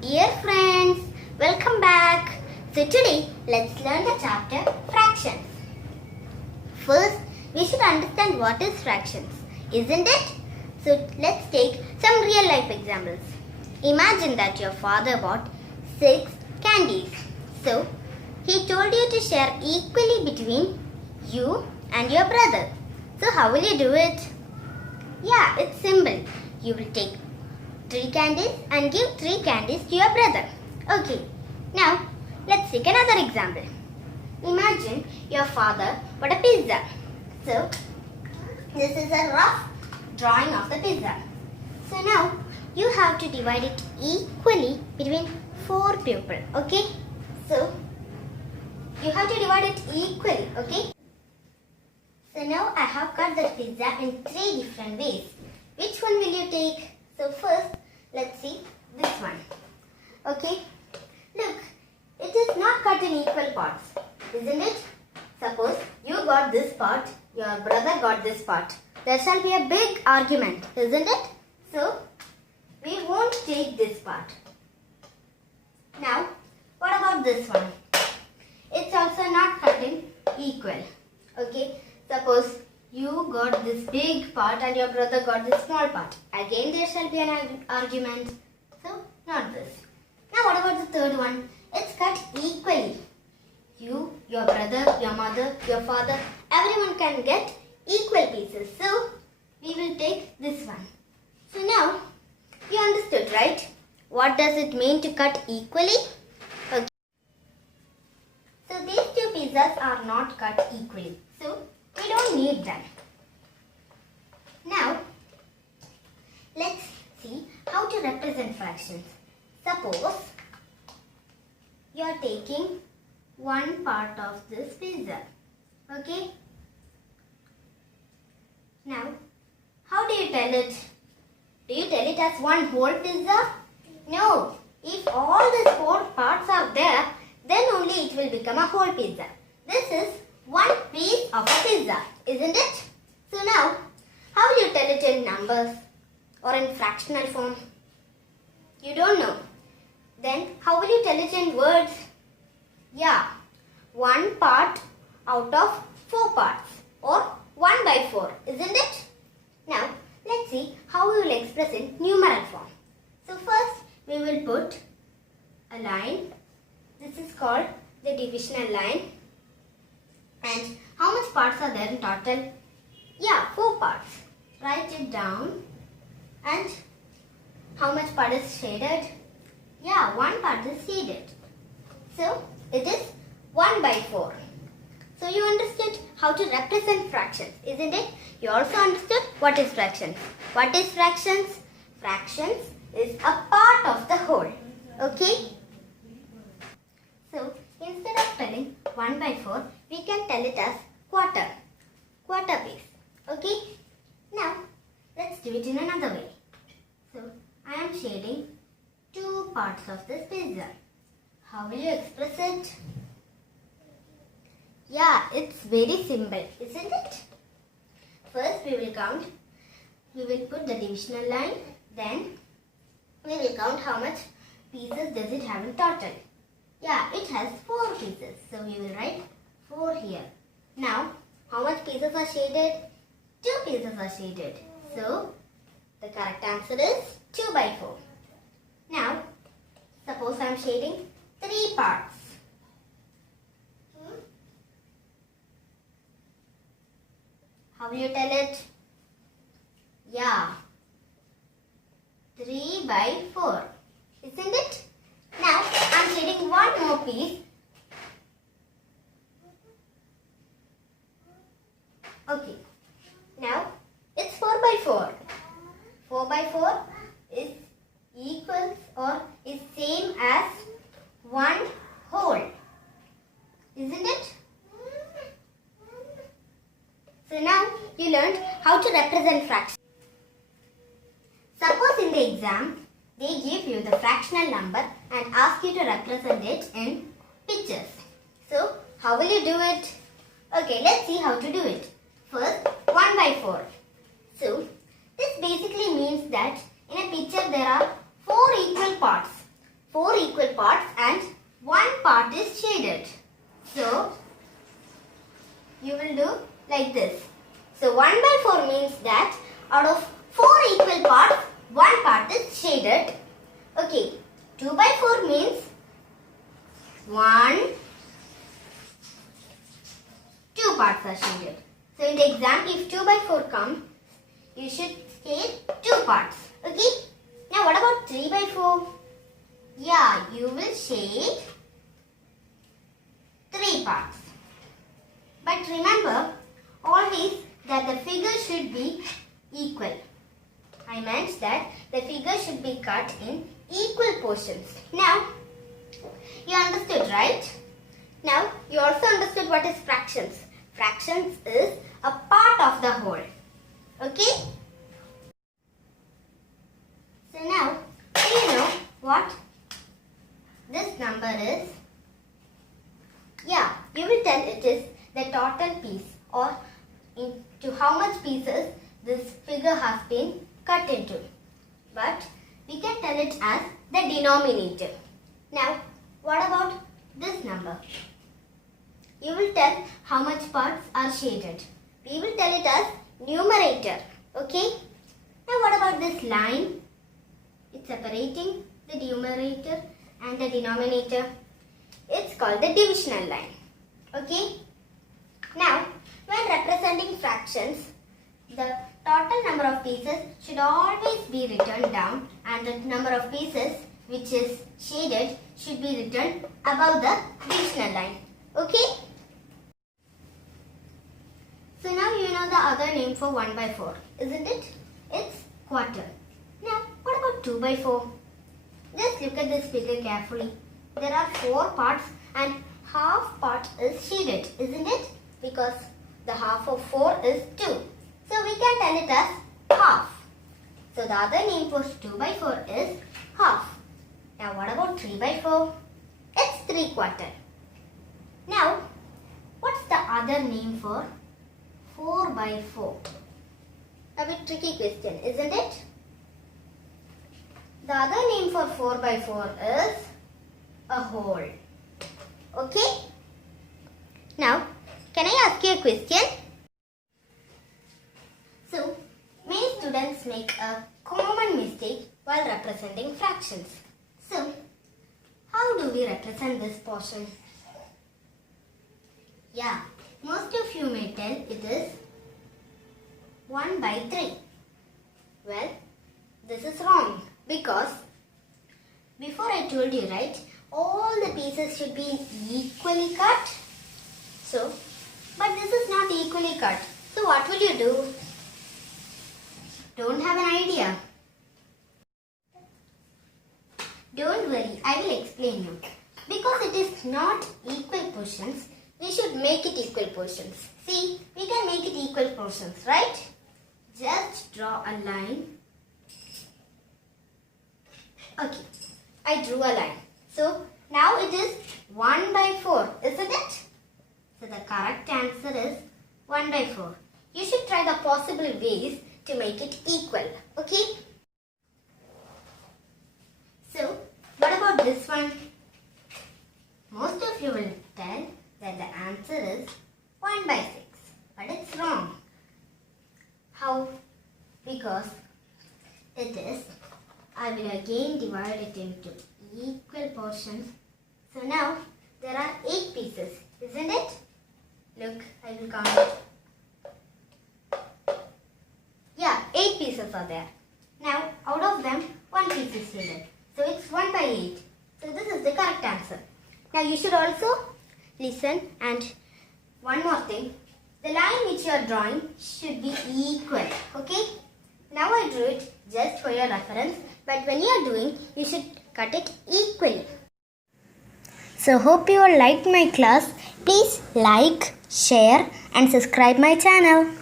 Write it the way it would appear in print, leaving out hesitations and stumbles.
Dear friends, welcome back. So today, let's learn the chapter fractions. First, we should understand what is fractions, isn't it? So let's take some real life examples. Imagine that your father bought 6 candies. So, he told you to share equally between you and your brother. So how will you do it? Yeah, it's simple. You will take 3 candies and give 3 candies to your brother. Okay, now let's take another example. Imagine your father bought a pizza. So, this is a rough drawing of the pizza. So now, you have to divide it equally between 4 people, okay? So, you have to divide it equally, okay? So now I have cut the pizza in 3 different ways. Which one will you take? So first, let's see this one. Okay, look, it is not cut in equal parts, isn't it? Suppose you got this part, your brother got this part. There shall be a big argument, isn't it? So, we won't take this part. Now, what about this one? It's also not cut in equal. Okay, suppose you got this big part and your brother got this small part. Again there shall be an argument. So, not this. Now what about the third one? It's cut equally. You, your brother, your mother, your father, everyone can get equal pieces. So, we will take this one. So now, you understood, right? What does it mean to cut equally? Okay. So these 2 pizzas are not cut equally. So, we don't need them. Now, let's see how to represent fractions. Suppose you are taking one part of this pizza. Okay? Now, how do you tell it? Do you tell it as one whole pizza? No. If all these 4 parts are there, then only it will become a whole pizza. This is one piece of a pizza, isn't it? So now, how will you tell it in numbers or in fractional form? You don't know. Then, how will you tell it in words? Yeah, 1 part out of 4 parts or 1 by 4, isn't it? Now, let's see how we will express in numeral form. So first, we will put a line. This is called the divisional line. And how much parts are there in total? Yeah, 4 parts. Write it down. And how much part is shaded? Yeah, 1 part is shaded. So, it is 1 by 4. So, you understood how to represent fractions, isn't it? You also understood what is fractions. What is fractions? Fractions is a part of the whole. Okay? So, instead of spelling 1 by 4, we can tell it as quarter. Quarter piece. Okay? Now, let's do it in another way. So, I am shading 2 parts of this pizza. How will you express it? Yeah, it's very simple, isn't it? First, we will count. We will put the divisional line. Then, we will count how much pieces does it have in total. Yeah, it has 4 pieces. So, we will write 4 here. Now, how much pieces are shaded? 2 pieces are shaded. So, the correct answer is 2 by 4. Now, suppose I am shading 3 parts. How will you tell it? Yeah, 3 by 4. Isn't it? Now, I am shading 1 more piece. Okay. Now, it's 4 by 4. 4 by 4 is equals or is same as 1 whole. Isn't it? So now, you learned how to represent fractions. Suppose in the exam, they give you the fractional number and ask you to represent it in pictures. So, how will you do it? Okay, let's see how to do it. First, 1 by 4. So, this basically means that in a picture there are 4 equal parts. 4 equal parts and 1 part is shaded. So, you will do like this. So, 1 by 4 means that out of 4 equal parts, 1 part is shaded. Okay, 2 by 4 means 1, 2 parts are shaded. So, in the exam, if 2 by 4 comes, you should shade 2 parts. Okay, now what about 3 by 4? Yeah, you will shade 3 parts. But remember always that the figure should be equal. I meant that the figure should be cut in equal portions. Now, you understood, right? Now, you also understood what is fractions. Fractions is a part of the whole. Okay? So now, do you know what this number is? Yeah, you will tell it is the total piece or into how much pieces this figure has been cut into. But we can tell it as the denominator. Now, what about this number? You will tell how much parts are shaded. We will tell it as numerator. Okay? Now, what about this line? It's separating the numerator and the denominator. It's called the divisional line. Okay? Now, when representing fractions, the total number of pieces should always be written down and the number of pieces which is shaded should be written above the divisional line. Okay? So now you know the other name for 1 by 4, isn't it? It's quarter. Now, what about 2 by 4? Just look at this figure carefully. There are 4 parts and half part is shaded, isn't it? Because the half of 4 is 2. So we can tell it as half. So the other name for 2 by 4 is half. Now what about 3 by 4? It's 3 quarter. Now, what's the other name for 4 by 4? A bit tricky question, isn't it? The other name for 4 by 4 is a whole. Okay? Now, can I ask you a question? So, many students make a common mistake while representing fractions. So, how do we represent this portion? Yeah, most of you may tell it is 1 by 3. Well, this is wrong because before I told you, right, all the pieces should be equally cut. So, but this is not equally cut. So what will you do? Don't have an idea? Don't worry, I will explain you. Because it is not equal portions, we should make it equal portions. See, we can make it equal portions, right? Just draw a line. Okay, I drew a line. So, now it is 1 by 4, isn't it? So, the correct answer is 1 by 4. You should try the possible ways to make it equal, okay? So, what about this one? Most of you will tell that the answer is 1 by 6. But it's wrong. How? Because it is, I will again divide it into equal portions. So now there are 8 pieces, isn't it? Look, I will count it. Yeah, 8 pieces are there. Now out of them, 1 piece is shaded. So it's 1 by 8. So this is the correct answer. Now you should also listen, and one more thing. The line which you are drawing should be equal. Okay? Now I drew it just for your reference. But when you are doing, you should cut it equally. So hope you all liked my class. Please like, share and subscribe my channel.